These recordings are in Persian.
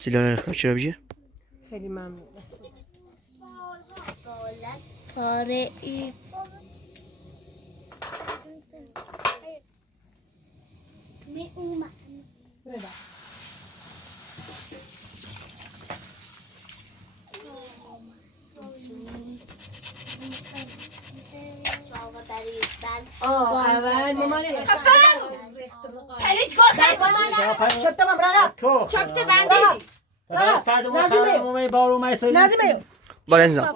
سیلار چرا بجی؟ خیلی ممنون. پاره ای می اومد اول مامانه پلیت گل خیلی مامان شبت من برا شبت بندی نازمه بالنزا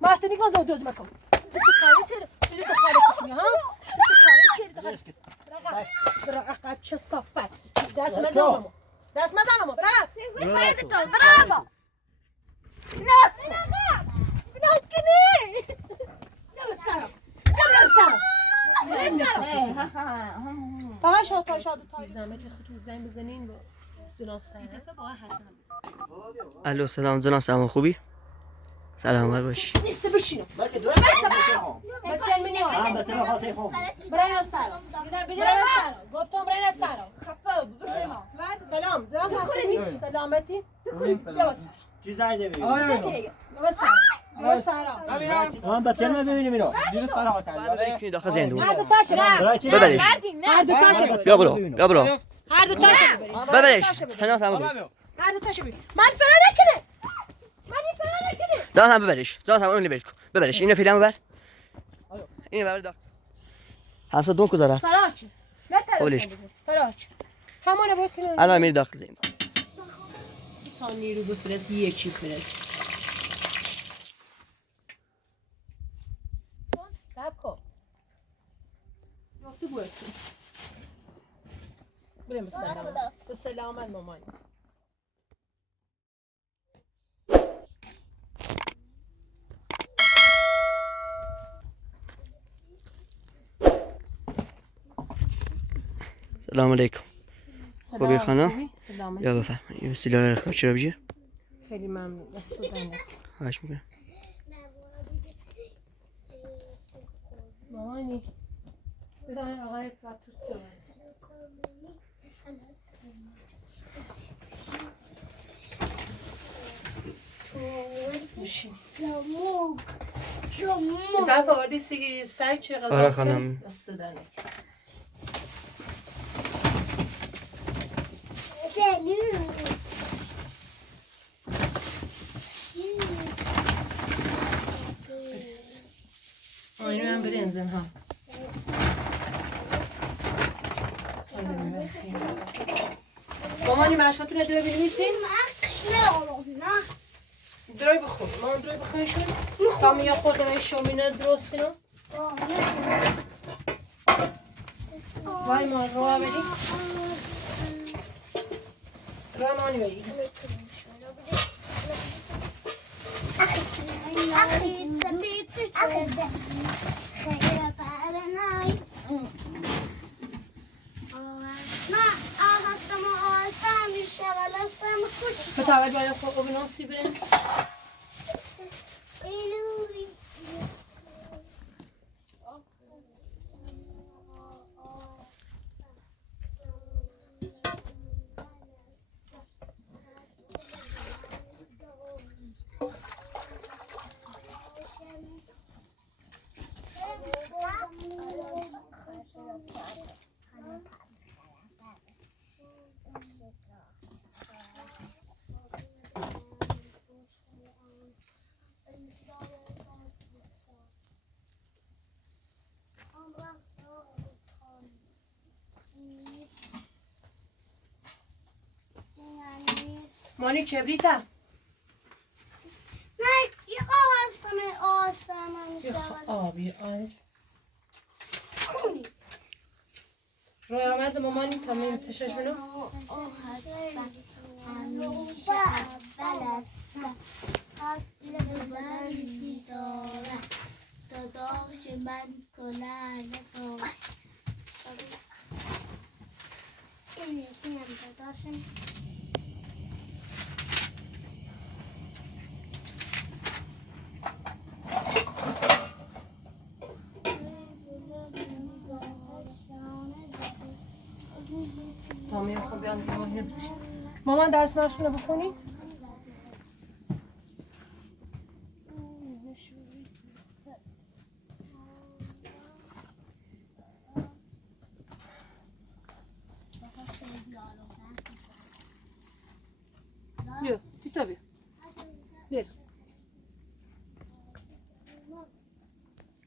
ما تني كذا ودوز مكم تتكاري چه چه دخالت کنی ها تتکاری چه دخالت برا عقب چه صفت دست مزنمو برا برا بلاس کنی فقط شاد تا زحمت خودتون زنگ بزنین با جناب سعید با حتما الو سلام جناب سلام خوبی؟ سلامت باشی. نیست بشینم بچه‌ل میاد برای سلام گفتم برای سلام خفه بشینم سلام سلامتی چی زنگ می‌زنی؟ سلام بچه‌ل ببینیم اینو. کنی داخل زندون. هر دو تاشه ببرش. هر دو تاشه بیا برو. هر دو تاشه ببرش. تنها تمام. هر دو تاشه من فرار نکنه داخل ببرش. داخل اون لیبرش کن. ببرش. اینو فیلم ببر. اینو ببر داخل. همسا دون کجا رفت؟ فراش قولش. فراش همونه بکنن الان میری داخل زندون. تا نیرو بفرست یه چی فرست سب کن رفتی بوید بریم به سلامت مامان سلام علیکم. خوبی خانم؟ سلامت یا بفرمایید. سیلار چرا بجی؟ خیلی ممنون استادانه خواهش میکنم. مامانی بدان آقای پاتوسیو ظرف آوردی سعی چه غذا آره خانم. استادانه اینو هم برنزن ها مامانی مشقتون دروی بنویسیم دروی بخور مامان دروی بخورشون سامی یا خود برای شامینه درست کنم وای ما روها بدی روها مانی بگی فتاوت باید خوب بناسی برند مانی کبریتا نه یه آبی آی روی آمد مامانی تمام تشش بینم همیشه اول هستم قبل بلندی دارم داداش من کنن دارم این یکی هم داداشم تمام خب بیان دیگه بزی مامان درس مشقونه بخونی؟ بیا تیتا بیا بیا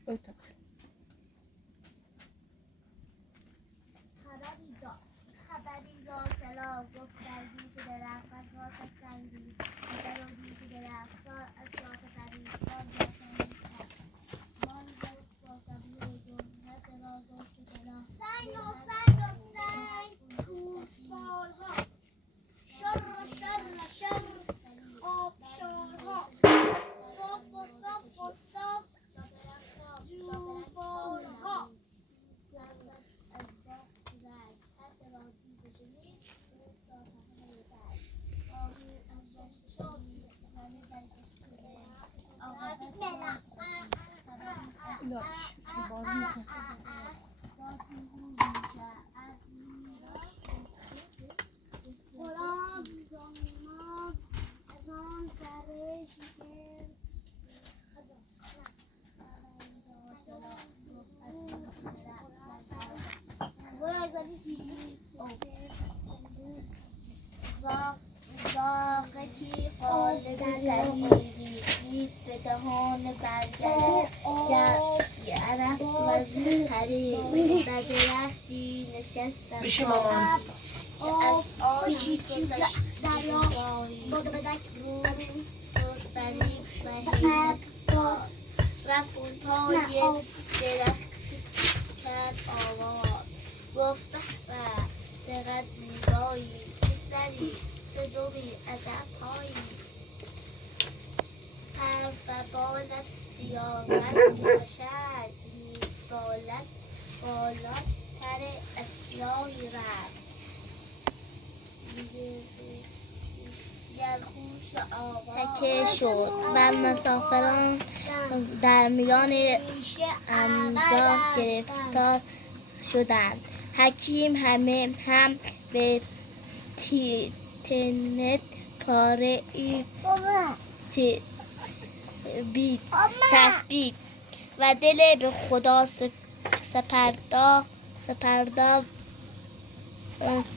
اوتا خبری داد چرا گفت در گوش درخت از واسه سنگی در و گوش درخت از شاخ طریقان باشنی کرد من بود با سبیل و جمعت را گفت درخت سنگ و سنگ و سنگ کوسبارها شر آبشارها صاف و صاف و صاف جوبارها زاغکی قالب تریزی به دهان برگره عرق وزی حریر در درختی نشستم بشی مامان آشی چی دریا باد بدک رو فرید شهید رفت پای درخت کرد آواز گفت به چقدر زیبایی سری صدوی عجب هایی پر و بالت سیاوت باشد نیست بالا تر اصلای رفت تکه شد و مسافران در میان آنجا گرفتار شدند حکیم هم به تنت پاره ای تسبید و دل به خدا سپردا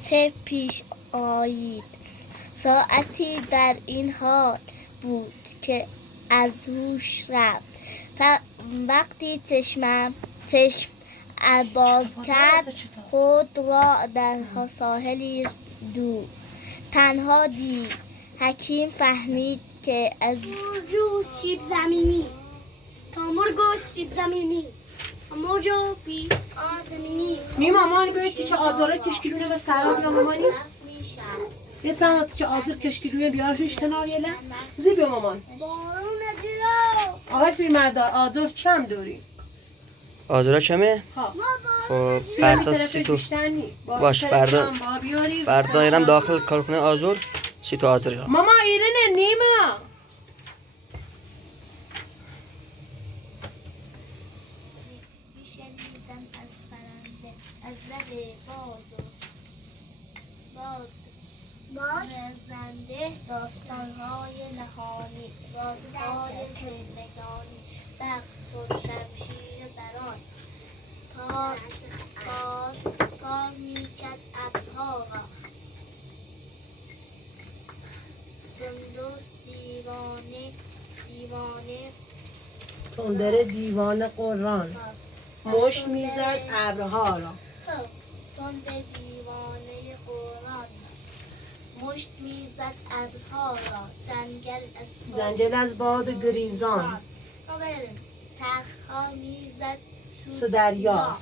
چه پیش آیید ساعتی در این حال بود که از هوش رفت وقتی چشم باز کرد خود را در ساحلی دور تنها دید حکیم فهمید که از سیب زمینی تامرگو سیب زمینی موجو بی زمینی می مامان بیاید که چه آزاره کشکیلونه و سراب یا مامانی یه چند چه آزار کشکیلونه بیارشش کنار یه زی بیا مامان بارون دیرو آقای پیرمردار آزار چم داری؟ آزورا چمه؟ ها خب فردا سی تو باش فردا ایرم داخل کارخونه آزور سی تو آزوری ها ماما ایرنه نیما شنیدم از پرنده از لب باد رزنده داستان‌های نهانی رازهای زندگانی بخت و شمشیر بران کار میکرد ابرها را دندوس دیوانه تندر دیوان قرآن مشت میزد ابرها را تند دیوانه قرآن مشت میزد ابرها را زنجل از باد گریزان تخها میزد سو دریا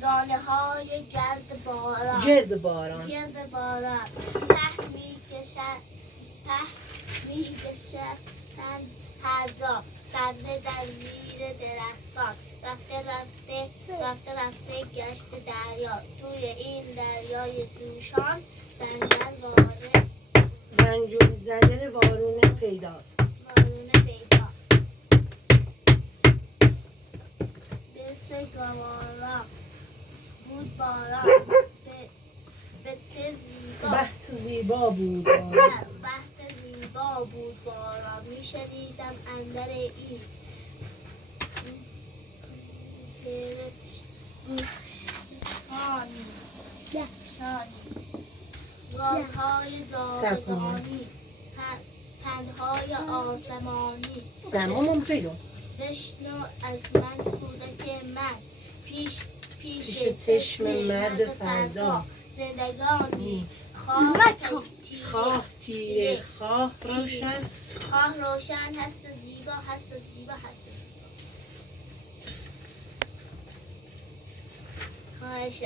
دانه های گرد باران گرد باران ته میکشند هر جا سبزه در زیر درختان رفته گشت دریا توی این دریای جوشان زنجل وارونه پیداست وارونه پیدا مثل گوارا بود باران به چه زیبا بحث زیبا بود بحث زیبا بود باران میشنیدم اندر این رازهای زادگانی پندهای آسمانی نه مامان بگو بشنو از من کودک من پیش چشم مرد فردا زندگانی خواه تیره خواه روشن هست و زیبا هست و زیبا هست و خواهش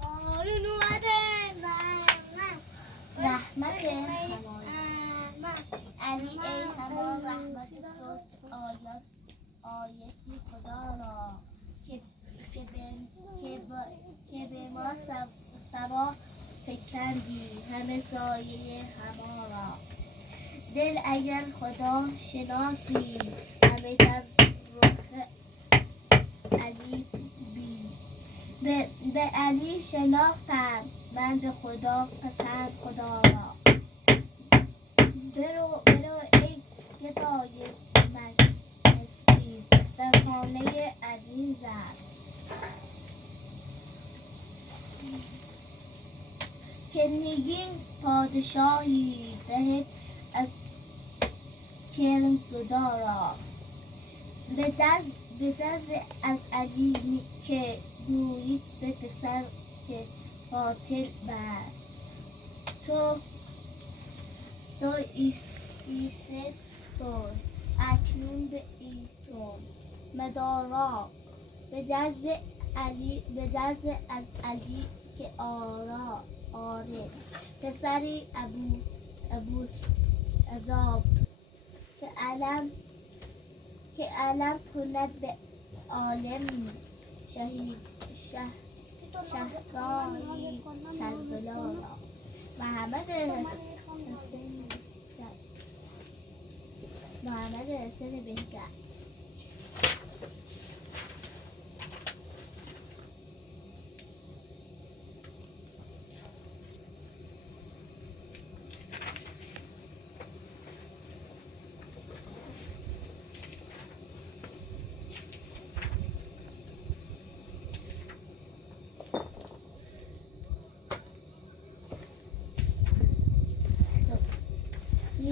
آرون اومده رحمت علی ای همان رحمت تو آیتی خدا را که به ما سوا فکندی همه سایه هما را دل اگر خدا شناسی همه در رخ علی بی به علی شناختم من به خدا پسند خدا را برو ای گدای من مسکین در خانه علی زد که نگین پادشاهی دهد از کرم جدا را به جز از علی که گویید به پسر که قاتل بر تو ایست کن اکنون به ایسون مدارا به جز از علی که آره پسری ابو عذاب که علم کند به عالم شهید شهدایی کربلا را محمد حسین بهزاد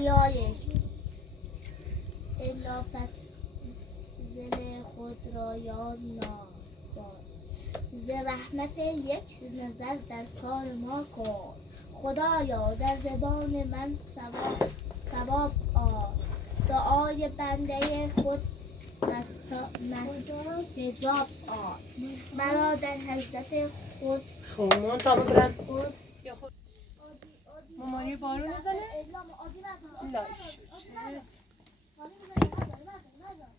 نیایش الا پس زل خود را یاد نکن ز رحمت یک نظر در کار ما کن خدایا در زبان من ثواب آر دعای بنده خود مستجاب آر مرا در حضرت خود خب تا برم مامانی بارون نزنه لاش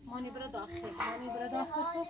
مانی برا داخل خب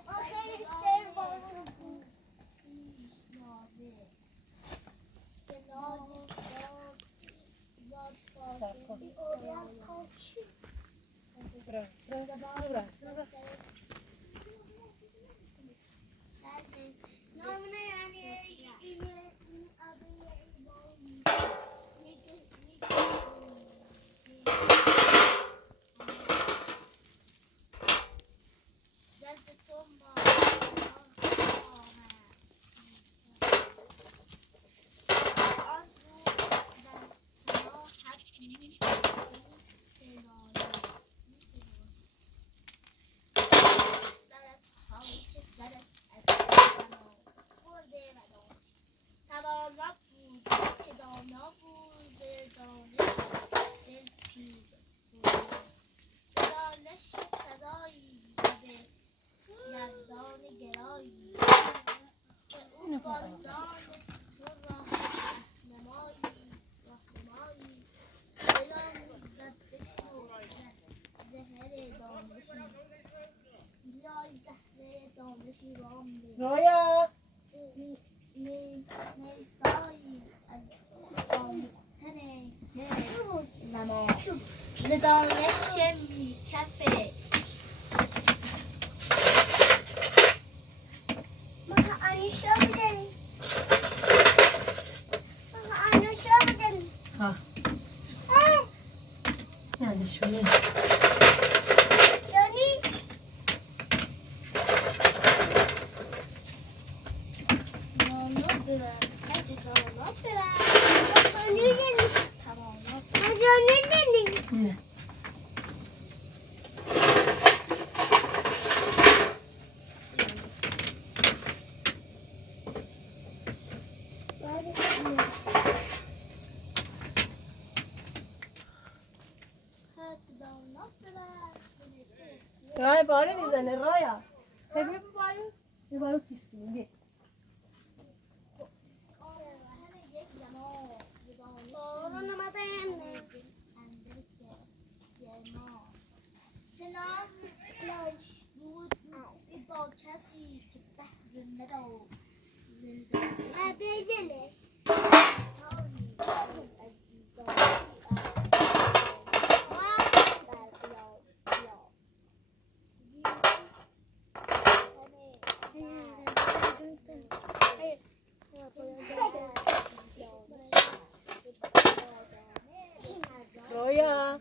رویا دانش میکفه نه. رای باره میزنه رایا. ببین باره. یه باره پیس کنیم. سلام لاش بود با کسی که بحر مرا بزنش رویا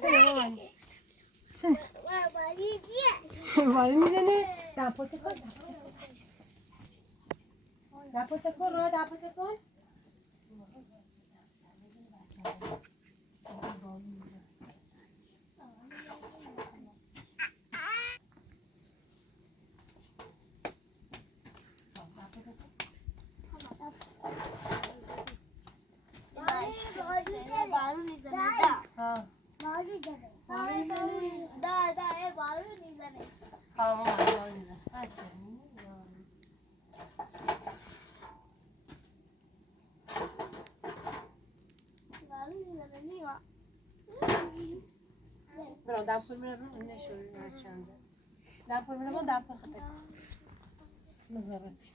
سلام سن ولی میزنه دپوت کن دپوت کن رو دپوت کن ها برو دم پر میره برو نشوری چنده دم پر میره برو دم پر خطه مزارت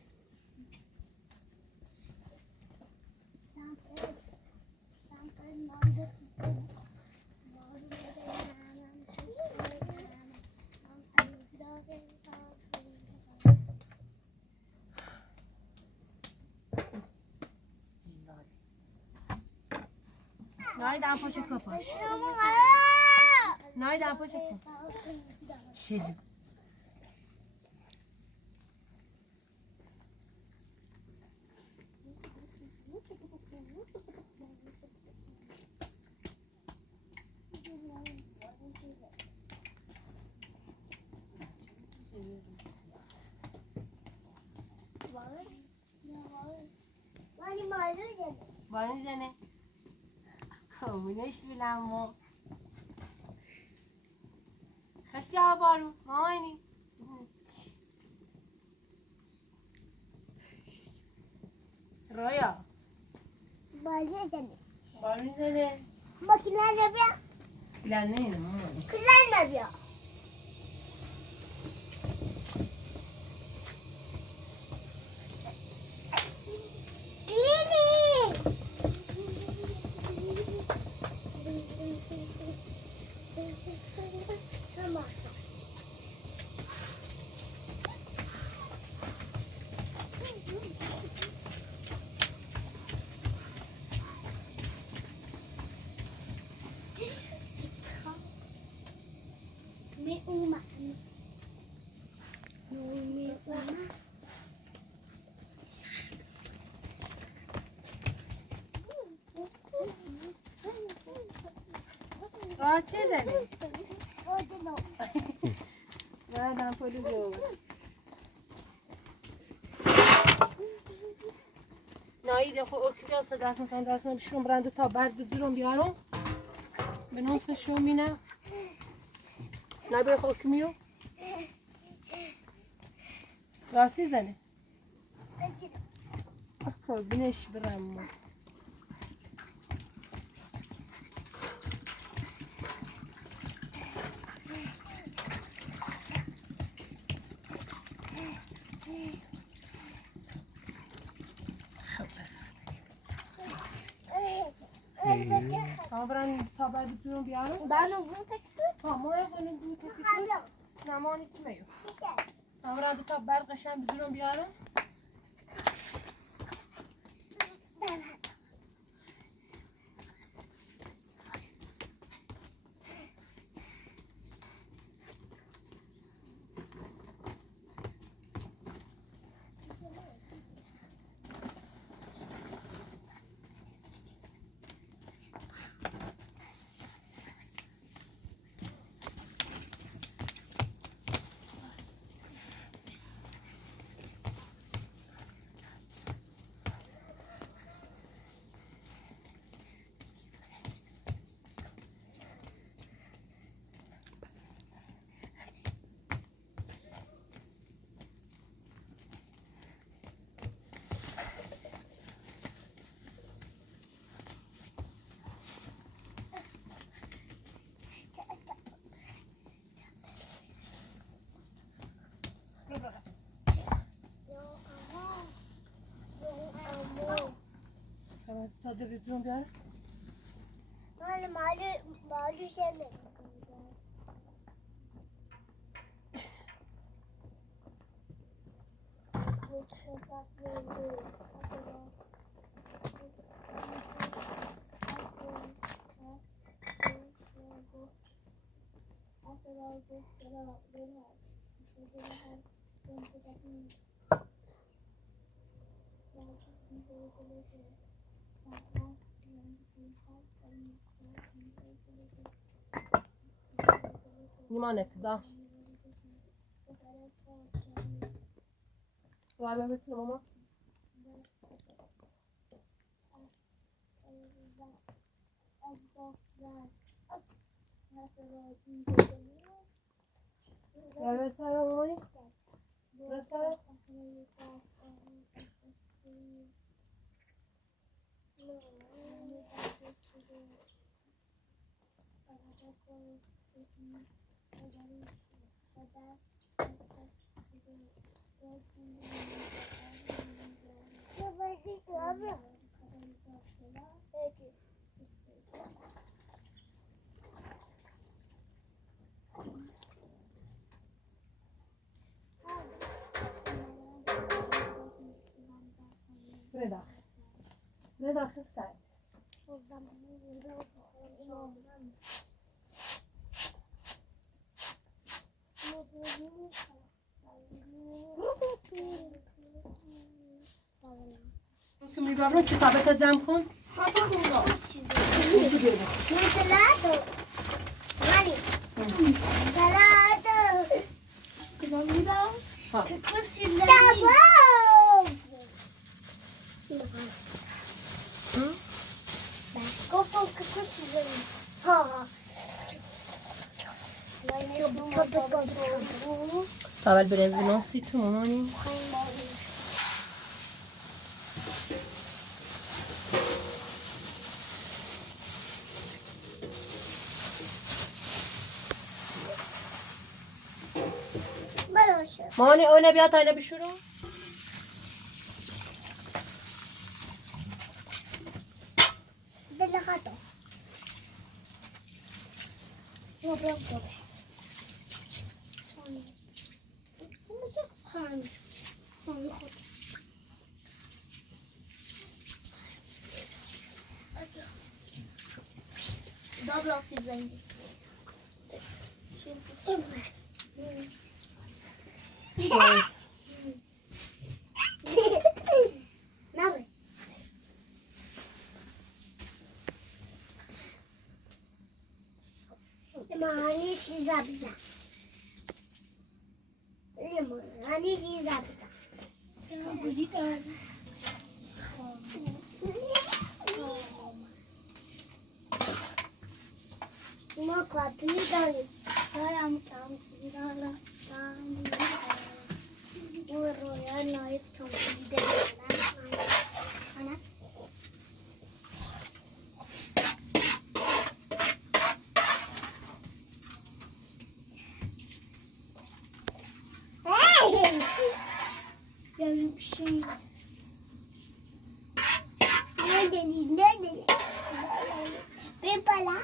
نای دم پاش کپاش نای دم پاش کپاش شیلی بانی زنه کامونش بیلم و خشتی ها بارو مامانی رویا بانی زنه ما کلان نبیا بیلن نه مامان کلان نبیا راه چه زنی؟ نه دم پولی جو نایده خو اوکی هست دست میکنم دست نمیشون برنده تا برد بزرم بیارم به نوست شو مینه نبیره خو اوکی میو راستی زنه اکو بینش برم برن تا بعد بتونم بیارم بانو بوتك ما یعنی دو تا کیلو نمانی میو برن تا بعد قشنگ بتونم بیارم تلویزیون بیاره مالو شنه نیمانه دا رای ببینید ماما رای ببینید مامانی رسال نه داخل سر میبرم کتابت جمع کن خاطر خوبه روزی بیرون مثلا مالی سلام کدام میرم ها کسی گفتم که کسی زنی ها اول برنز بناسی تو مامانی مامانی اونه بیا تا اینه بشورو دل خاطر یا برم کارش سانی کجا خان سانی خود دابل آسیب زنگی نبود مانی چیزا بیزن مانی چیزا بیزن بودی دارم ما کاتونی داریم دارم کاتونی دارم و رویا نایت کاتونی دارم şey. Nerede? Bir bala.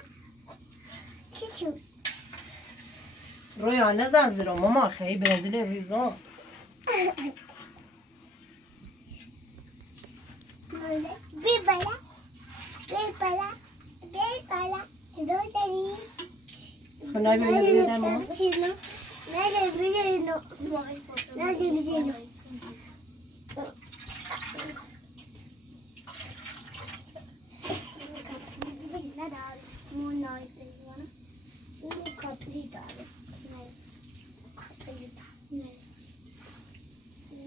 Çiçek. رویا نزن زیرا ماما خیلی بنزیل ریزان Böyle. Bir bala. Rozari. خنای ببینید ماما Nerede biliyorsun? Nerede biliyorsun? Ne daha? Moonlight is one. Bu kapıyı da. Kapıyı da. Ne?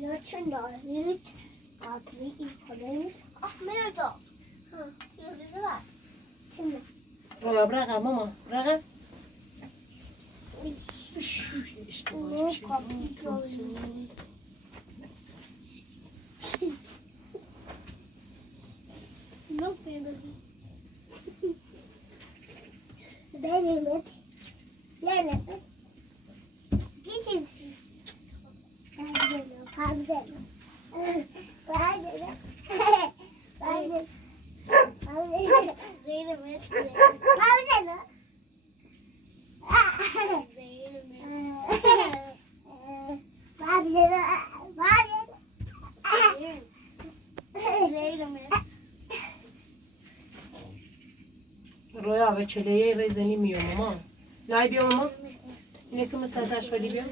Laçın da. Yürüt. Kapıyı ipalayın. Ah merhaba. Ha. Yürüdü var. Şimdi. رویا برقه ماما برقه Bu kapıyı koyun. Ne yapıyorsun? Benim hep. Benim hep. Geçin. Pardon. kilometre. رویا و چلیه ریزنی میام ماما نه بیام ماما اینه که مثلا تشغیلی بیام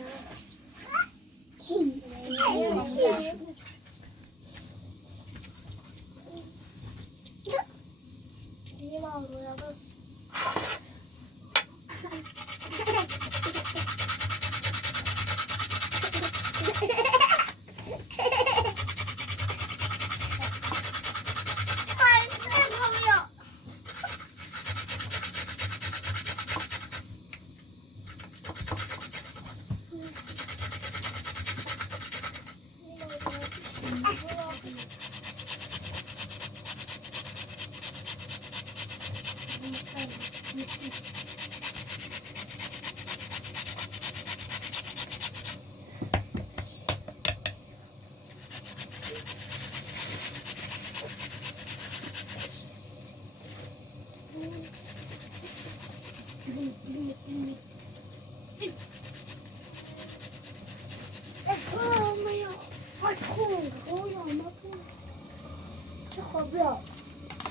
یه ما رویا باز.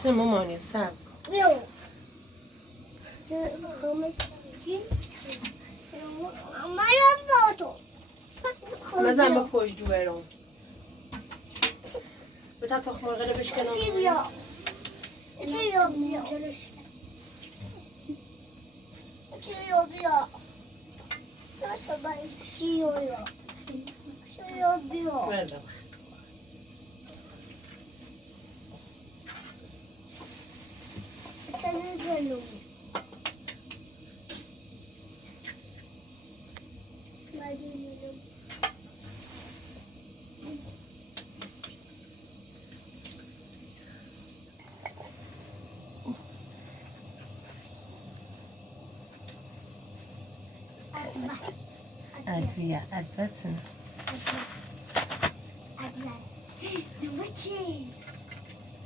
چه مامانی سب مزن با پشت دو برون بتا تخم مرغه رو بشکنم بله ادویه البته Nummer 10.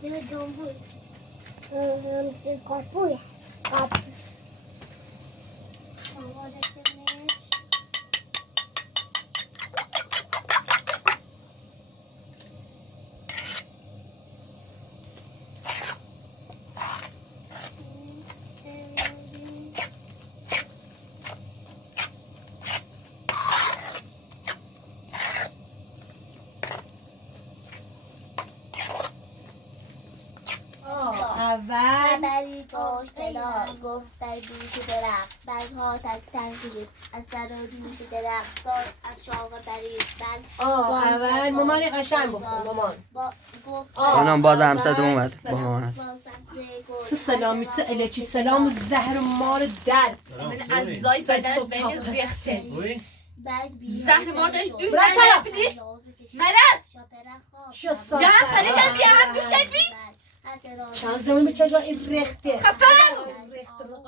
Det är dombur. Kapur. Kapur. Vad är det mer? خبری داشت گفت در دوش درخت برگها تک تنگید از سر و دوش درخت سال از شاق برید اول مامانی قشنگ بخون مامان اونم باز همسد اومد با مامان چه سلامی چه الکی سلام و زهر مار درد من اعضای بدن بین ریخته زهر مار داشت دوش برای پلیس مرض شو سال یا پریشان بیارم دوشت بی چند زمین به چجا این رخته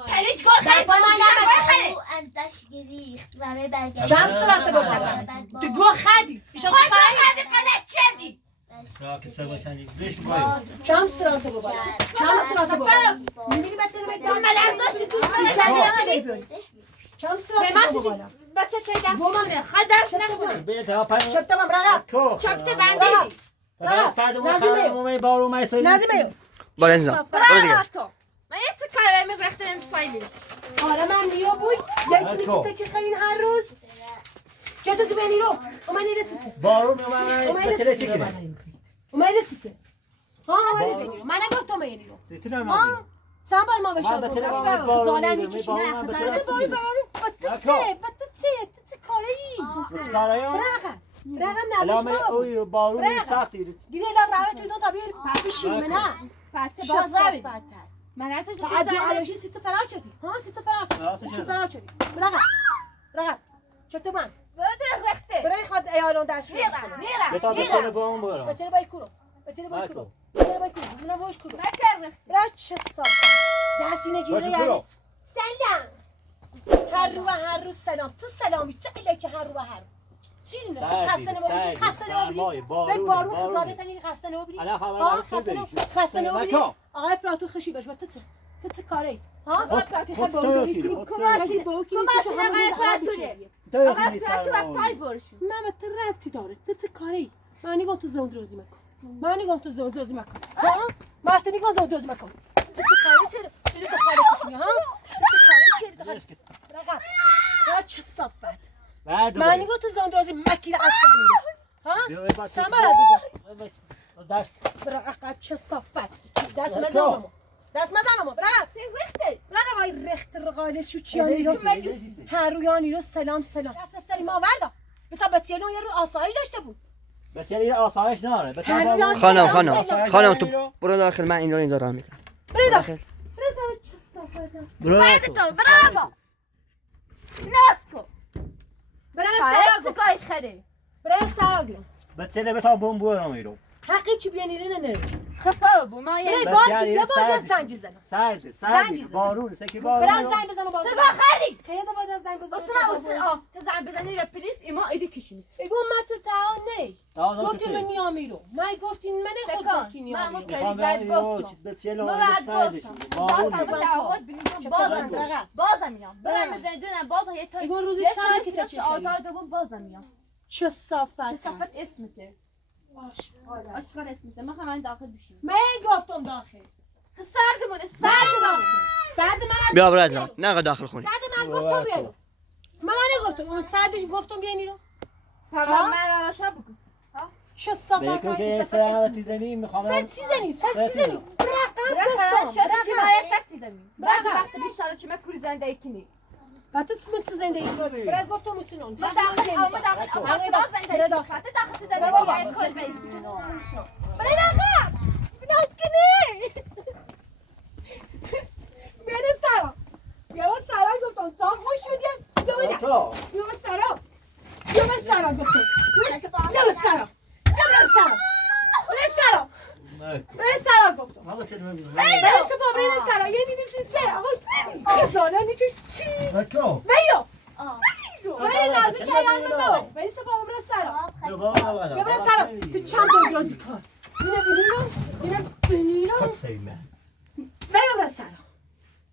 پریج گل خیلی با من نمید از دشت گریخت و به برگشت چند سرعت بکنم تو گو خدی خود با خیلی قلت چردی ساکت سر باشن دیگه باید چند سرعت بکنم چند سرعت بکنم میبینی بچه تو ملرز داشتی دوش من چند سرعت بکنم بچه چه دست خدرش نخونه به تا پای شبت من رقم چپت بندی تا صد و خرم بارو میسری نازمه برو اینجا برو دیگه من یه چه کاره میفرخته نمیفایلی آره من بیا بوی یکی تو چه خیلی هر روز چطور تو بینی رو اومدی رسیده بارو میومد بچه رسیده اومدی رسیده ها اومدی بینی رو من نگفتم بینی رو سیستم ها ما چند بار ما بشم بچه گفتم بارو زالن میکشی نه بچه بارو بچه کاره ای چه کارایی رقم علامه نزدیش اوی بارو سختی دیگه الان روه تو تا بیر پتیشی نه فته باز نبید من من حتی تو بعد علاشی سیت فرار شدی ها سیت فرار شدی رقم چطور من بده رخته برای خود ایالان در شروع به تا بچه بام برو بچه بای کورو بچه بای کورو نه باش کورو نکر رخته برای چه سال دستینه جیره یعنی سلام هر رو سلام تو سلامی تو الکی هر رو چی نه خسته نموری خسته نموری بارون خزاله تنی خسته نموری خسته نموری آقای پلاتو خشی باش تو کاری ها آقای پلاتو خیلی باوکی آقای پلاتو وقتی برشون من به تو ربطی داره تو کاری من نگاه تو زندروزی مکن من نگاه تو زندروزی مکن ها ما تو نگاه زندروزی مکن تو کاری چرا تو خارج کنی ها تو کاری چرا رقم را چه صفت من نگاه تو زندروزی مکیل اصلا ها سامرا بگو برا عقب چه صفت دست مزامو دست مزامو برا برا وای رخت رقاله شو چیانی رو هر رویانی رو سلام دست سری ما وردا بتا بچه‌لون یه رو آسایش داشته بود بچه یه آسایش ناره خانم تو برو داخل من این رو اینجا راه میکنم برو داخل برو سر چه صفت برو تو برافو نسکو برا سارا سراغ خری برا سراغ بچه له بتا بمب رو میرو حقی چی بیانیری نره خفا بو ما یه برای باز زنگ بزن سرد بارون سکی بارون برا زنگ بزن و باز تو خری خیلی باز زنگ بزن اسنا تو زنگ بزنی به پلیس ایما ایدی کشید بگو من تو تا نه گفتی من نیامیرو من گفتین من خود گفتی نیامیرو من پلی جد گفتم بچه له ما سردش بارون بازم میام برم بزنیدونم باز یه تا بگو روزی چند که تا چه آزار دوم بازم میام چه صفت چه صفت اسمته آشغال اسمته ما همین داخل بشیم من گفتم داخل سردمونه سرد من بیا برو از نه داخل خونه سرد من گفتم بیارو من نگفتم سردش گفتم بیانی رو فقط من شب بگو چه صفت بکشه سلامتی زنی میخوام سر چی زنی رقم برای شد گفتم که باید سکتی زمین بعد وقت بیش سالا چی من کوری زنده ایکنی بعد تو چه زندگی برای گفتم میتونم ما داخل زنده داخل تو زنده باید کل بگی برای رقم بلاس کنی بیانه سرا بیانه سرا گفتم چون خوش میدیم بیا سرا گفتم بیا سرا برای سرا گفتم برای سپا برای سرا یه نیدی سر آقا خزانه نیچش چی بیا برای نازی چایان منو برای سپا برای سرا بیا برای سرا تو چند تا رازی کن اینه بینی رو بیا برای سرا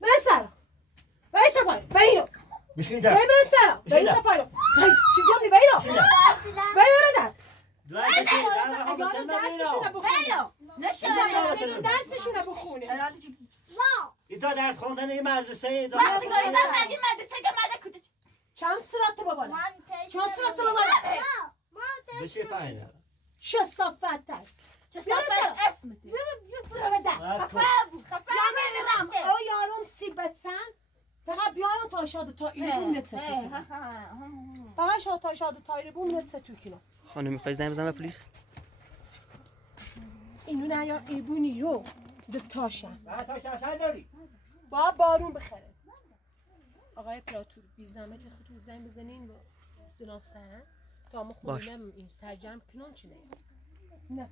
برای سپا بیا برای سرا برای سپا چی جمعی بیا در درسشونه بخونه اینجا درس خوندن یه مدرسه اینجا چند سرات بابا چند سرات بابا بشه پایین چه صفت چه صفت اسمتی برو بده خفه او یارم سیبتسن فقط بیایم تا شاد تا ایربون نتسه فقط شاد تا شاد تا ایربون نتسه تو کینا خانم میخوای زنگ بزنم به پلیس اینو نه یا ایبونی رو ده تاشن تاشن داری با بارون بخره آقای پلاتور بی زحمت خودتون زنگ بزنین با جناب سرن تا ما خودمون این سرجم کنون چی نه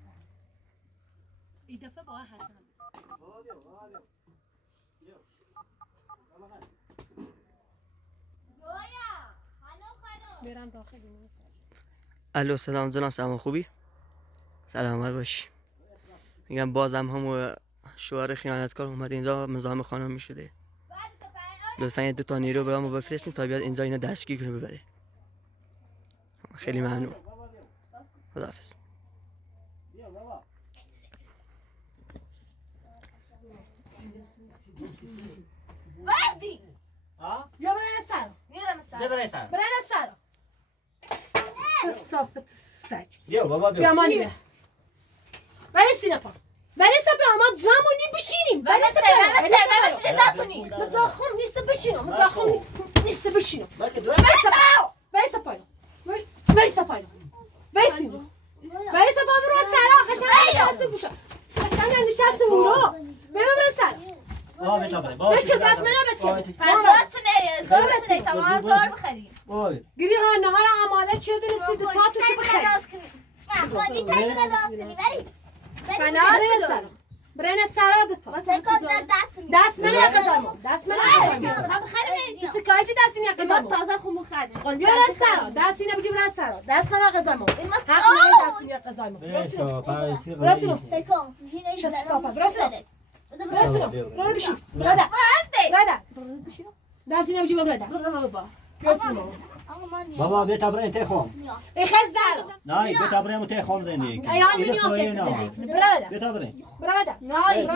این دفعه با حتما میرم داخل این سر الو سلام جناب سلام خوبی سلامت باشی میگم بازم همون شوهر خیانتکار اومد اینجا مزاحم خانم میشده لطفا یه 2 تا نیرو برامو بفرستین تا بیاد اینجا اینو دستگیر کنه ببره خیلی ممنون خداحافظ بردی یا برای سر میرم سر برای سر صافت سگ بیا بابا بیا مانی بیا برای سینه پا برای سپه اما جامونی بشینیم برای سپه متاخم نیست بشینم متاخم نیست بشینم برای سپه برای سپه برو سرا خشنگ نشست گوشا خشنگ نشست اونو برای سر بکر دست منو بچه زورت نه تمام زور بخریم گیری ها نهار آماده چه دونستی تا تو چی بخری برای سرا دتا دست منو قزامو دست منو قزامو تو کاری چی دستی نیا قزامو تازه خون بخریم بیا برای سرا دستی نبودی برای سرا دست منو قزامو حق نهی دستی نیا قزامو براتونو چه صافه براتونو برو بشین برادر دستی نبودی برادر براتونو بابا بيتا برين تخوم يخزر ناي بيتا برين متخوم زندگی ايام إلى من فوقي يوم نام برادا بيتا برين برادا نای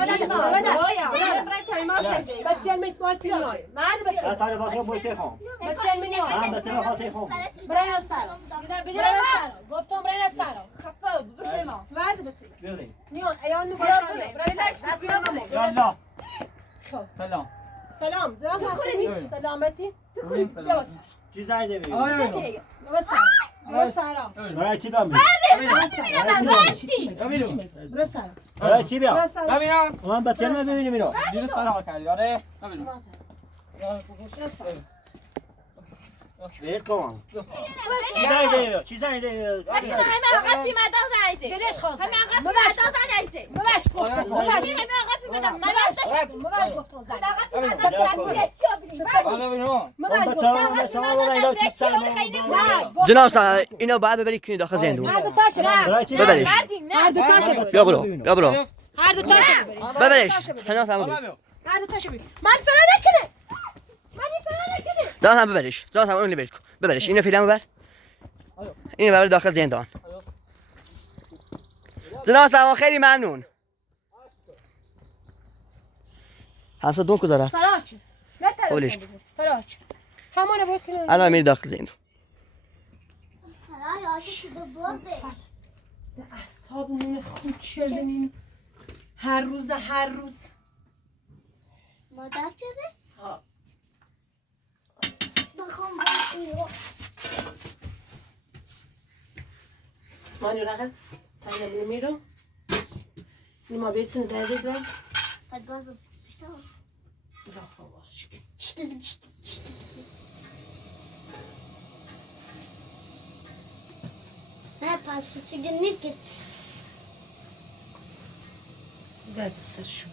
بچه‌ل میتواد نای مرد بچه ساتال باشو بوش تخوم بچه‌ل من نای هم بچه خو تخوم برای سارا برای سارا گفتم برای سارا خفه بشما مرد بچه بيرين میون ایام می باشه برای دست مامو یالا خب سلام سلام زرا سلامتی سلام چی زایده بی آقای برای سارا برای چی بیام برای سارا برای چی بیام برای سارا ببینم من بچه ما ببینیم اینو دیروز فرار کردی آره ببینم ویل کن چی زایده چی زایده همه آقا پیمدان زنیده بلش خواست همه آقا پیمدان زنیده مباش گفتم مباش همه آقا پیمدان مدار مباش گفتم زن آقا پیمدان حالا ببینم مباش بچه ما رو اینا چیپ سر جناب صاحب اینا باید ببری کنی داخل زندون هر دو تاشو برای چی ببرش هر دو تاشو بیا برو هر دو تاشو ببری ببرش جناب صاحب ببر. هر دو تاشو ببری من فرار نکنه من فرار نکنه جناب صاحب ببرش جناب صاحب اون ببرش ببرش اینو فیلم ببر اینو ببر داخل زندان جناب صاحب خیلی ممنون همسا دون کجا رفت فراش نه اولش. فراش همونه بکنه الان میری داخل زندون اعصابمون خود شدنین هر روز مادر شده؟ ها. بخوام مانو رقم تنگه میرو نیما بیتسن دردید بر گازو بیشتر باز. را خواست نه پس چیگه نیکت درد سرشو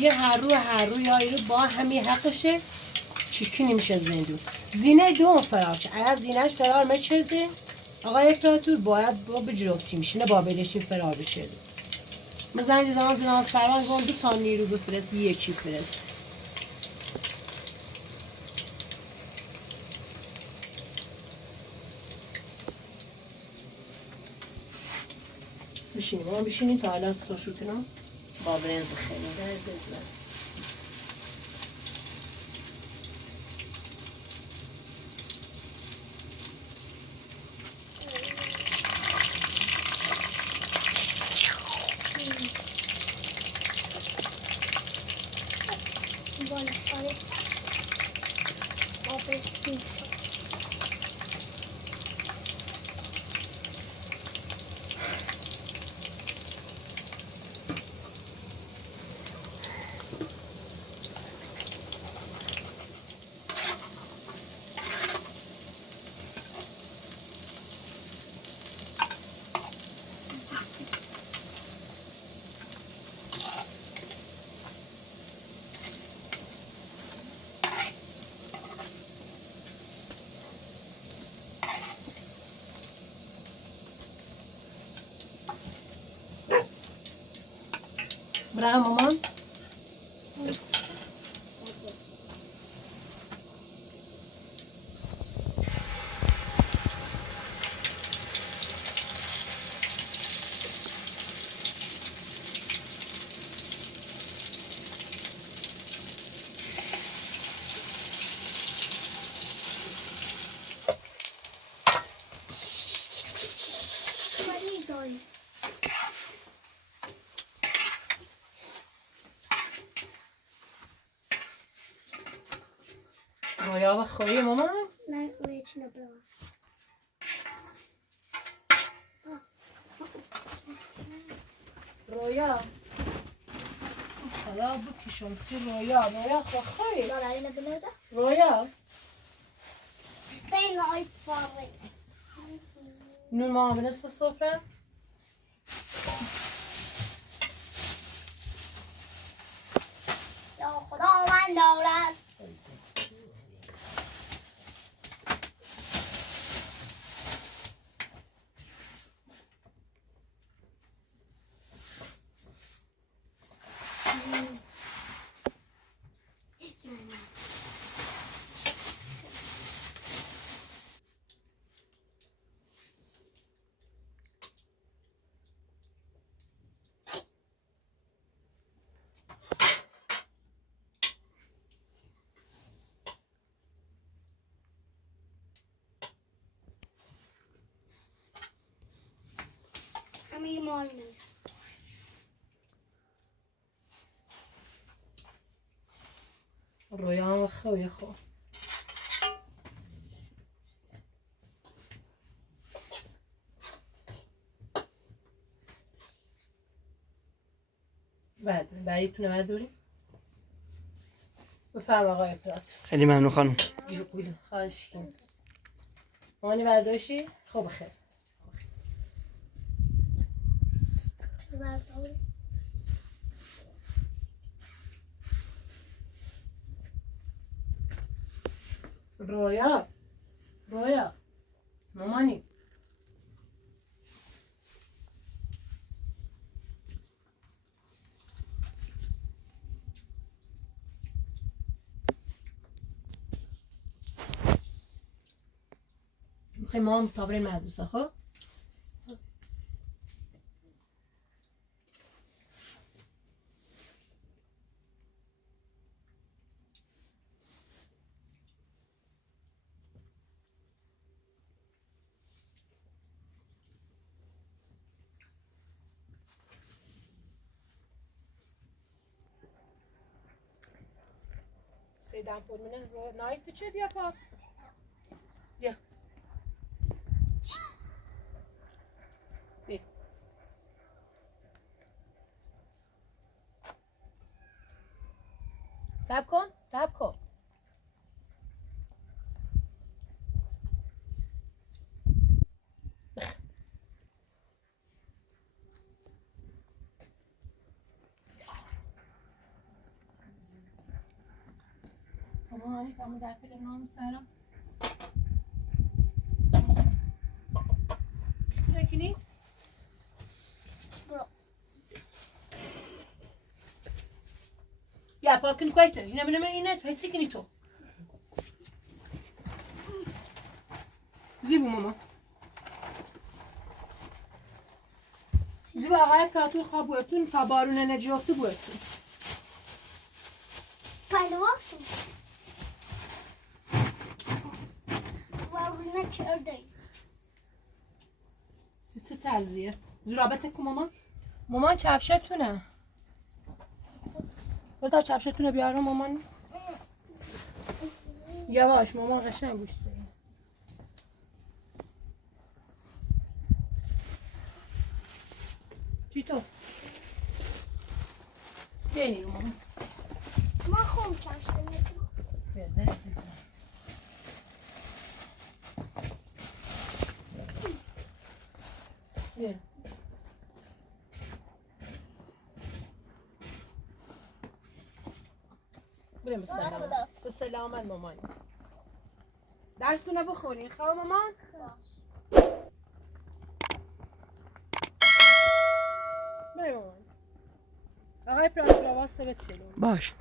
یه هر رو یا اینو با همی حقشه چیکی نمیشه زندون زینه دوم فرار شد اگر زینهش فرار میچرده آقای اکراتور باید با بجرفتی میشه نه با بلشی فرار بچرده مثلا زمان سروان گم 2 تا نیرو بفرست یه چی فرست بشینیم تا الان سوشوتنا با برنز خیلی برای مامان رویا و خوری مامان نه روی چی نبرم رویا خدا بکشم سی رویا خوری دارایی نبرم رویا بین های فاقی نون ماما برسه سفره یا خدا من دارد امیر ماینه رویا هم خیلی خوب. بعدیتونه برداریم. بفرم آقای پرات. خیلی ممنون خانم. بیرو خواهش کنم. مانی برداشتی؟ خب خیر. رویا مامانی میخوای ما هم تابره مدرسه خب؟ سیدم پر منه رو نایت چه بیا پا بیا بیا سب کن مامانی کامو در پیل نام سرم نکنی؟ بیا پاکن کویتر اینه هیچی کنی تو زیبو ماما زیبو آقای پراتون خواب بورتون تا بارون انرژی افته بورتون پلواسم وارونه کرده چه ترزیه زرابته کو مامان چفشتونه بذار چفشتونه بیارم مامان یواش مامان قشنگ گوش داره چی تو؟ بینی رو مامان ما خوب چشم بده بیا بریم به سلامت مامانی درستونه بخونی خواه مامان بریم مامان آقای پرات واسطه بچینیم باش